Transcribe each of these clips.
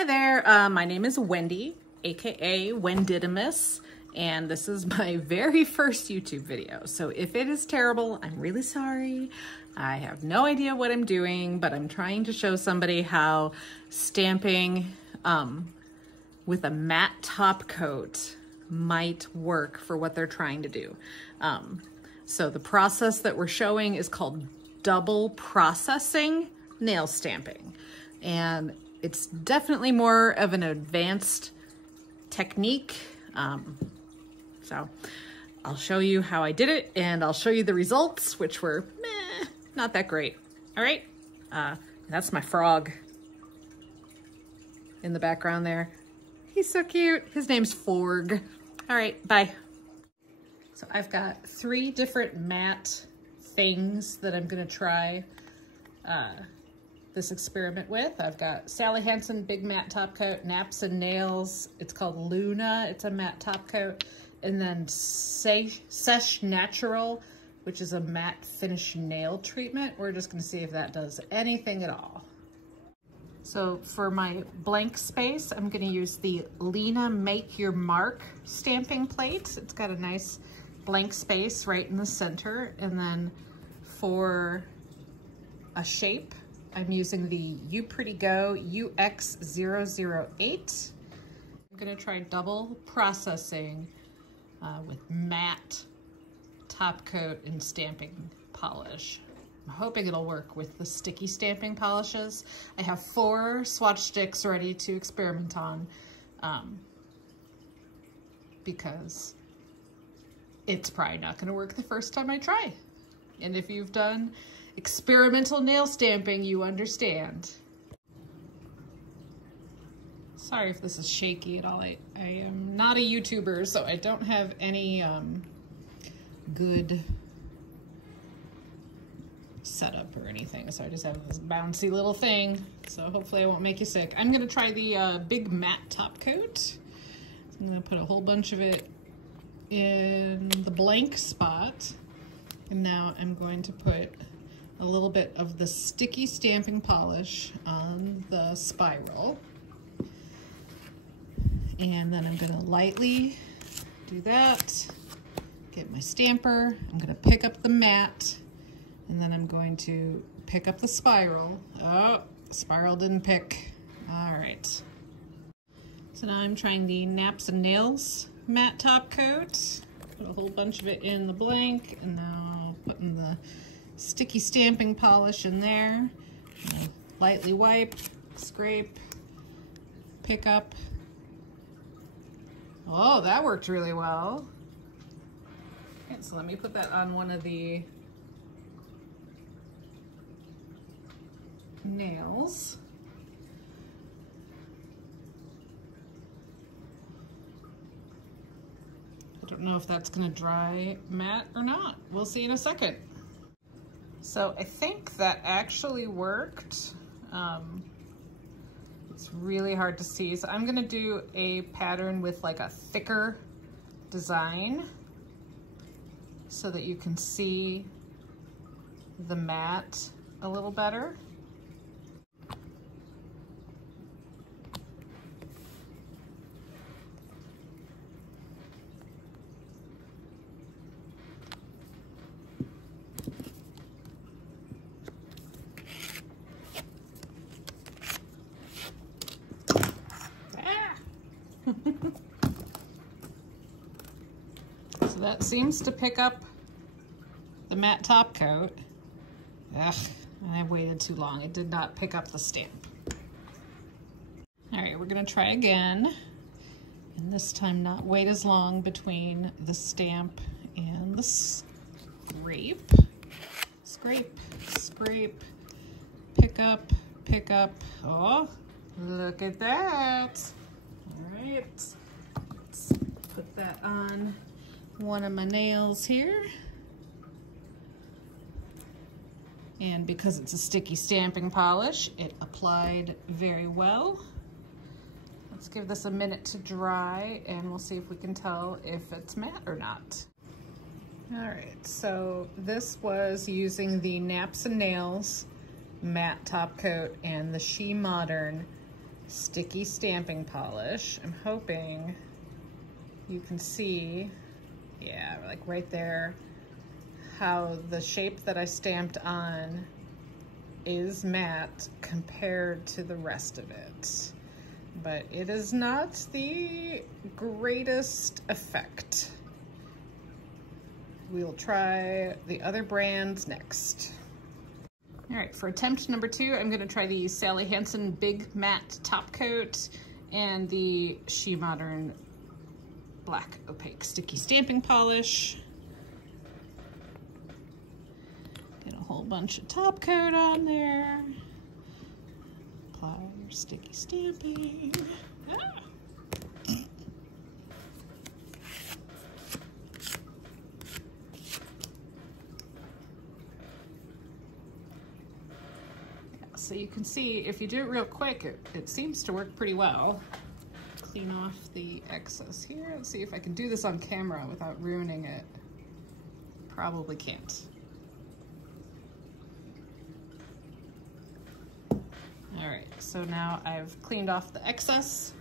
Hi there, my name is Wendy, aka Wendidimus, and this is my very first YouTube video. So if it is terrible, I'm really sorry. I have no idea what I'm doing, but I'm trying to show somebody how stamping with a matte top coat might work for what they're trying to do. So the process that we're showing is called double processing nail stamping. And it's definitely more of an advanced technique. So I'll show you how I did it and I'll show you the results, which were not that great. All right, that's my frog in the background there. He's so cute. His name's Forg. All right, bye. So I've got 3 different matte things that I'm gonna try this experiment with. I've got Sally Hansen Big Matte Top Coat, Naps and Nails. It's called Luna. It's a matte top coat. And then Seche Natural, which is a matte finish nail treatment. We're just gonna see if that does anything at all. So for my blank space, I'm gonna use the Lina Make Your Mark stamping plate. It's got a nice blank space right in the center. And then for a shape, I'm using the Uprettego UX008. I'm gonna try double processing with matte top coat and stamping polish. I'm hoping it'll work with the sticky stamping polishes. I have 4 swatch sticks ready to experiment on because it's probably not gonna work the first time I try. And if you've done experimental nail stamping, you understand. Sorry if this is shaky at all. I am not a YouTuber, so I don't have any good setup or anything. So I just have this bouncy little thing. So hopefully I won't make you sick. I'm gonna try the big matte top coat. I'm gonna put a whole bunch of it in the blank spot. And now I'm going to put a little bit of the sticky stamping polish on the spiral. And then I'm gonna lightly do that, get my stamper. I'm gonna pick up the matte, and then I'm going to pick up the spiral. Oh, the spiral didn't pick. All right. So now I'm trying the Naps and Nails matte top coat. Put a whole bunch of it in the blank, and now putting the sticky stamping polish in there. Lightly wipe, scrape, pick up. Oh, that worked really well. Okay, so let me put that on one of the nails. I don't know if that's gonna dry matte or not. We'll see in a second. So I think that actually worked. It's really hard to see. So I'm gonna do a pattern with like a thicker design so that you can see the matte a little better. So that seems to pick up the matte top coat. Ugh, I waited too long. It did not pick up the stamp. All right, we're gonna try again. And this time not wait as long between the stamp and the scrape. Scrape, scrape, pick up, pick up. Oh, look at that. All right, let's put that on one of my nails here. And because it's a sticky stamping polish, it applied very well. Let's give this a minute to dry and we'll see if we can tell if it's matte or not. All right, so this was using the Naps and Nails matte top coat and the She Modern sticky stamping polish. I'm hoping you can see, yeah, like right there, how the shape that I stamped on is matte compared to the rest of it. But it is not the greatest effect. We'll try the other brands next. All right, for attempt number 2, I'm gonna try the Sally Hansen Big Matte Top Coat and the She Modern Black Opaque Sticky Stamping Polish. Get a whole bunch of top coat on there. Apply your sticky stamping. Ah. So you can see, if you do it real quick, it seems to work pretty well. Clean off the excess here. Let's see if I can do this on camera without ruining it. Probably can't. All right, so now I've cleaned off the excess.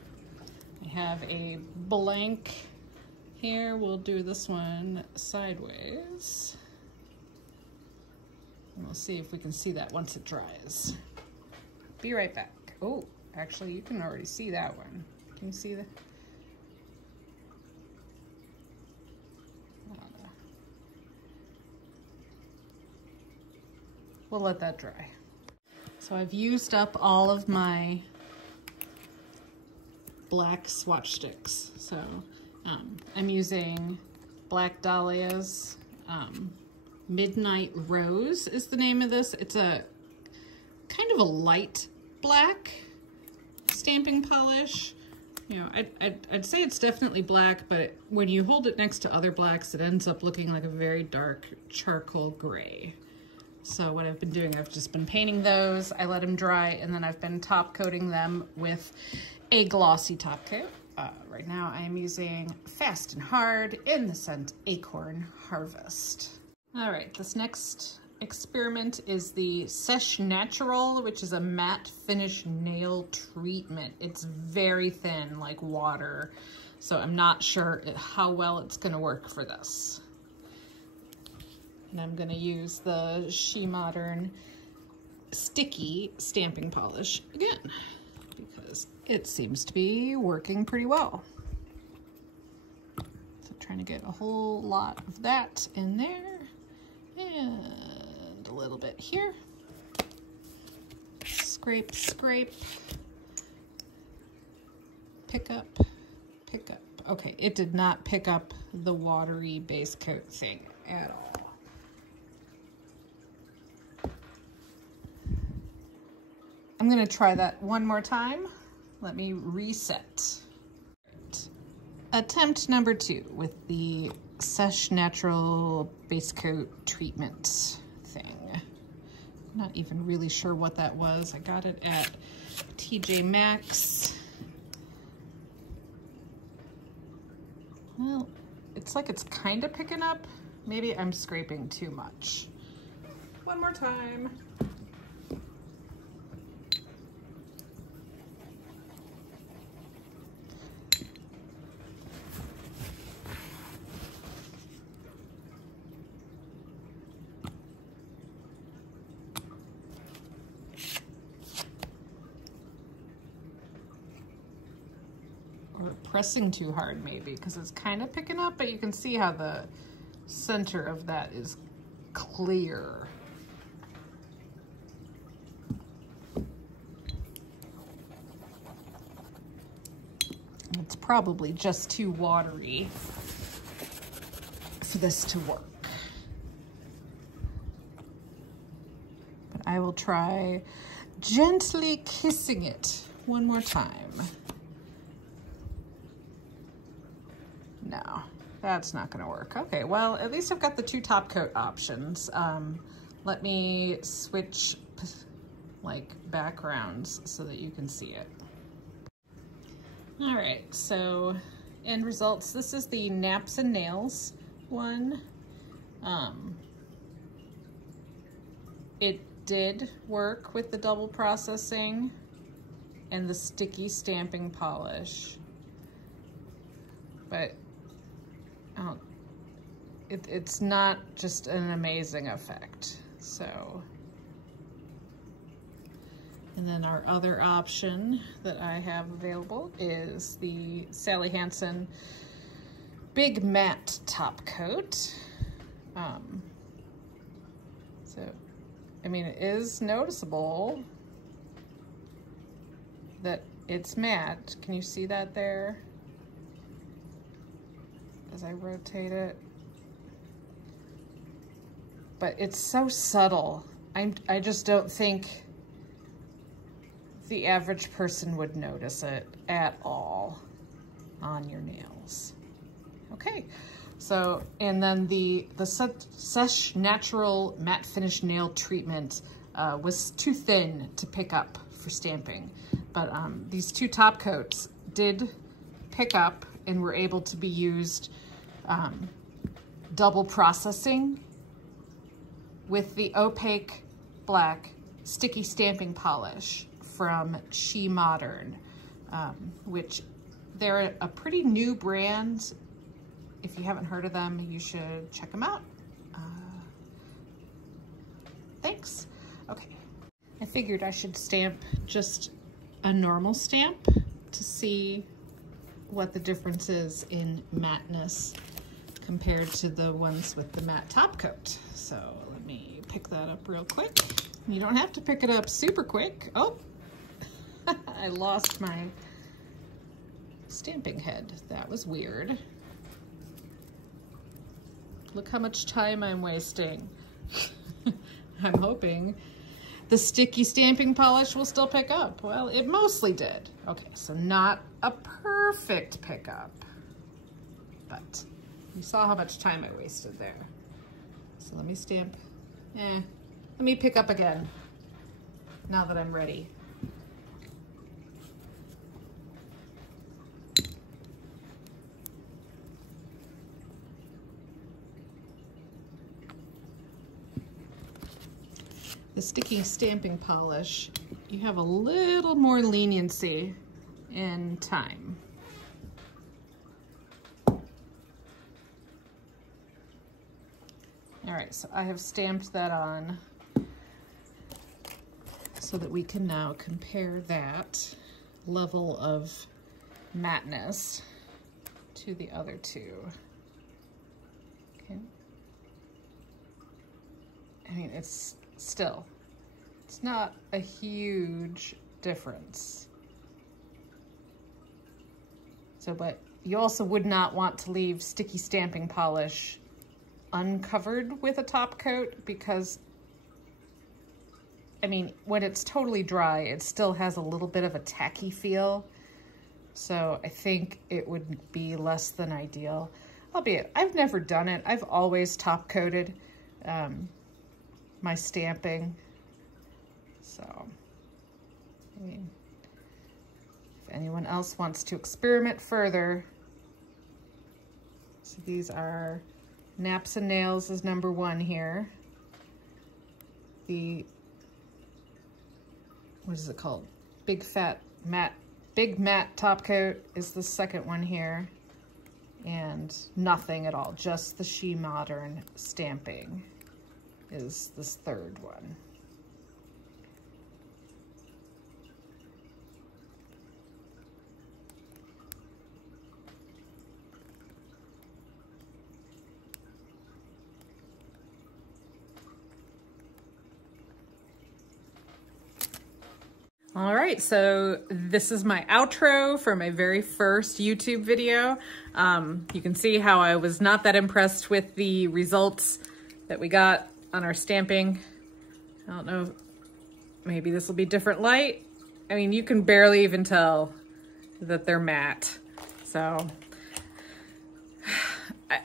I have a blank here. We'll do this one sideways. And we'll see if we can see that once it dries. Be right back. Oh, actually you can already see that one. Can you see the? We'll let that dry. So I've used up all of my black swatch sticks. So I'm using Black Dahlia's Midnight Rose is the name of this. It's a kind of a light black stamping polish. You know, I'd say it's definitely black, but when you hold it next to other blacks, it ends up looking like a very dark charcoal gray. So what I've been doing, I've just been painting those. I let them dry, and then I've been top coating them with a glossy top coat. Right now I am using Fast and Hard in the scent Acorn Harvest. All right, this next experiment is the Seche Natural, which is a matte finish nail treatment. It's very thin, like water, so I'm not sure how well it's gonna work for this. And I'm gonna use the She Modern Sticky Stamping Polish again, because it seems to be working pretty well. So trying to get a whole lot of that in there, and a little bit here. Scrape, scrape. Pick up, pick up. Okay, it did not pick up the watery base coat thing at all. I'm gonna try that one more time. Let me reset. Attempt number 2 with the Seche Natural base coat treatment thing. Not even really sure what that was. I got it at TJ Maxx. Well, it's like it's kind of picking up. Maybe I'm scraping too much. One more time. Or pressing too hard maybe, because it's kind of picking up, but you can see how the center of that is clear. It's probably just too watery for this to work. But I will try gently kissing it one more time. No, that's not gonna work. Okay, well, at least I've got the 2 top coat options. Let me switch like backgrounds so that you can see it. All right, so end results. This is the Naps and Nails one. It did work with the double processing. and the sticky stamping polish. But it's not just an amazing effect. So, and then our other option that I have available is the Sally Hansen Big Matte Top Coat. So, I mean, it is noticeable that it's matte. Can you see that there? As I rotate it. But it's so subtle. I just don't think the average person would notice it at all on your nails. Okay, so, and then the Seche Natural Matte Finish Nail Treatment was too thin to pick up for stamping. But these two top coats did pick up and were able to be used double processing with the Opaque Black Sticky Stamping Polish from She Modern, which they're a pretty new brand. If you haven't heard of them, you should check them out. Thanks. Okay. I figured I should stamp just a normal stamp to see what the difference is in matteness compared to the ones with the matte top coat. So let me pick that up real quick. You don't have to pick it up super quick. Oh, I lost my stamping head. That was weird. Look how much time I'm wasting. I'm hoping the sticky stamping polish will still pick up. Well, it mostly did. Okay, so not a perfect pickup, but you saw how much time I wasted there. So let me stamp. Let me pick up again now that I'm ready. The sticky stamping polish, you have a little more leniency in time. All right, so I have stamped that on so that we can now compare that level of matteness to the other two. Okay. I mean, it's not a huge difference. So, but you also would not want to leave sticky stamping polish uncovered with a top coat because, I mean, when it's totally dry, it still has a little bit of a tacky feel. So I think it would be less than ideal. Albeit, I've never done it. I've always top coated my stamping. So, I mean, if anyone else wants to experiment further, so these are Naps and Nails is number 1 here. The, what is it called? Big Matte Top Coat is the second one here. And nothing at all, just the She Modern stamping is this third one. All right, so this is my outro for my very first YouTube video. You can see how I was not that impressed with the results that we got on our stamping. I don't know, maybe this will be different light. I mean, you can barely even tell that they're matte. So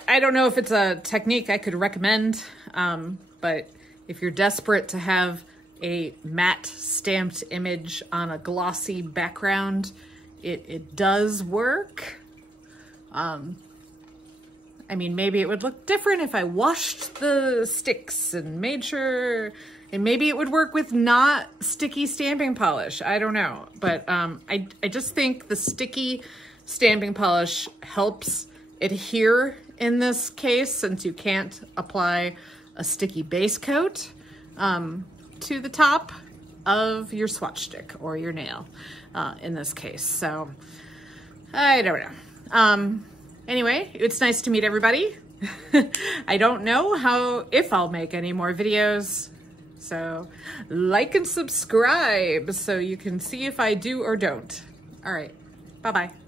I don't know if it's a technique I could recommend, but if you're desperate to have a matte stamped image on a glossy background, it does work. I mean, maybe it would look different if I washed the sticks and made sure And maybe it would work with not sticky stamping polish. I don't know. But I just think the sticky stamping polish helps adhere in this case, since you can't apply a sticky base coat to the top of your swatch stick or your nail in this case. So I don't know. Anyway, it's nice to meet everybody. I don't know if I'll make any more videos. So like and subscribe so you can see if I do or don't. All right, bye-bye.